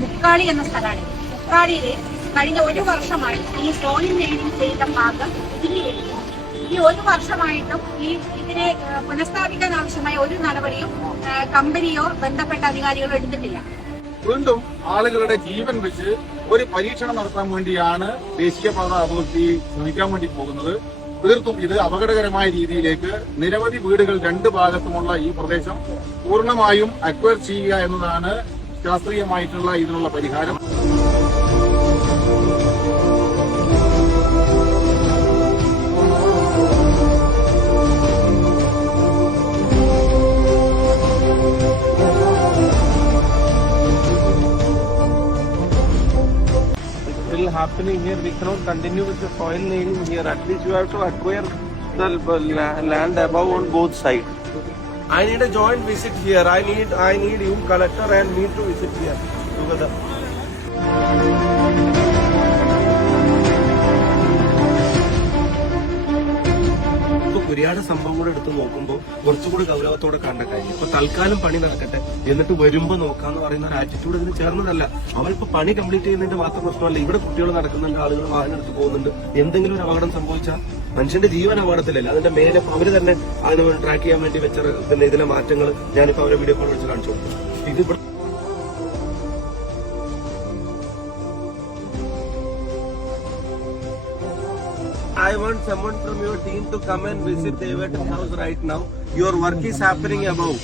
മുക്കാളി എന്ന സ്ഥലമാണ്. മുക്കാളിയിലെ കഴിഞ്ഞ ഒരു വർഷമായി ഈ സോയിൽ നേടി ചെയ്ത ഭാഗം ഈ ഒരു വർഷമായിട്ടും ഈ ഇതിനെ പുനഃസ്ഥാപിക്കാൻ ആവശ്യമായ ഒരു നടപടിയും കമ്പനിയോ ബന്ധപ്പെട്ട അധികാരികളോ എടുത്തിട്ടില്ല. വീണ്ടും ആളുകളുടെ ജീവൻ വെച്ച് ഒരു പരീക്ഷണം നടത്താൻ വേണ്ടിയാണ് ദേശീയപാത അതോറിറ്റി ശ്രമിക്കാൻ വേണ്ടി പോകുന്നത്. തീർത്തും ഇത് അപകടകരമായ രീതിയിലേക്ക് നിരവധി വീടുകൾ രണ്ട് ഭാഗത്തുമുള്ള ഈ പ്രദേശം പൂർണമായും അക്വയർ ചെയ്യുക എന്നതാണ് ശാസ്ത്രീയമായിട്ടുള്ള ഇതിനുള്ള പരിഹാരം still happening here. We cannot continue with the soil nailing here. At least you have to acquire the land above on both sides. I need a joint visit here. I need I need you collector and me to visit here together. ഇപ്പൊ സംഭവം കൂടെ എടുത്ത് നോക്കുമ്പോൾ കുറച്ചുകൂടി ഗൗരവത്തോടെ കാണേണ്ട കാര്യം. ഇപ്പൊ തൽക്കാലം പണി നടക്കട്ടെ. എന്നിട്ട് വരുമ്പോ നോക്കാന്ന് പറയുന്ന ഒരു ആറ്റിറ്റ്യൂഡ് ഇതിന് ചേർന്നതല്ല. അവരിപ്പോ പണി കംപ്ലീറ്റ് ചെയ്യുന്നതിന്റെ മാത്രം പ്രശ്നമല്ല. ഇവിടെ കുട്ടികൾ നടക്കുന്നുണ്ട് ആളുകൾ വാഹനം എടുത്ത് പോകുന്നുണ്ട്. എന്തെങ്കിലും ഒരു അപകടം സംഭവിച്ചാൽ മനുഷ്യന്റെ ജീവൻ അപകടത്തിലല്ല അതിന്റെ മേലെ അവർ തന്നെ അതിന് ട്രാക്ക് ചെയ്യാൻ വേണ്ടി വെച്ച പിന്നെ ഇതിലെ മാറ്റങ്ങൾ ഞാനിപ്പോ അവരെ വീഡിയോ കോൾ വെച്ച് കാണിച്ചു കൊടുത്തു ഇത് I want someone from your team to come and visit Everton house right now. Your work is happening above.